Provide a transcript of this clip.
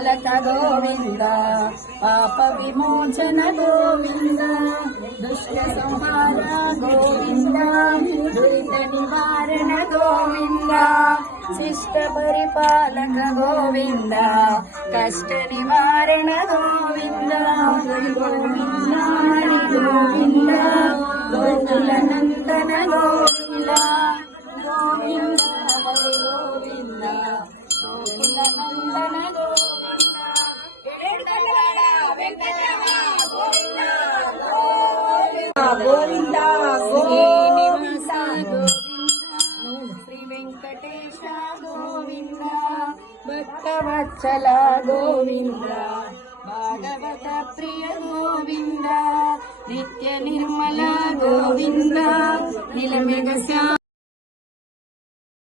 पालक गोविंद पाप विमोचन गोविंद दुष्ट संहार गोविंद दुरित निवारण गोविंद शिष्ट परिपालक गोविंद कष्ट निवारण गोविंद गोविंद हरि गोविंद गोकुल नंदन गोविंद गोविंद हरि गोविंद गोकुल नंदन गोविंद गोविंद श्री वेंकटेश गोविंद भक्तवत्सल गोविंद भागवत प्रिय गोविंद नित्य निर्मल गोविंद नीलमेघ श्याम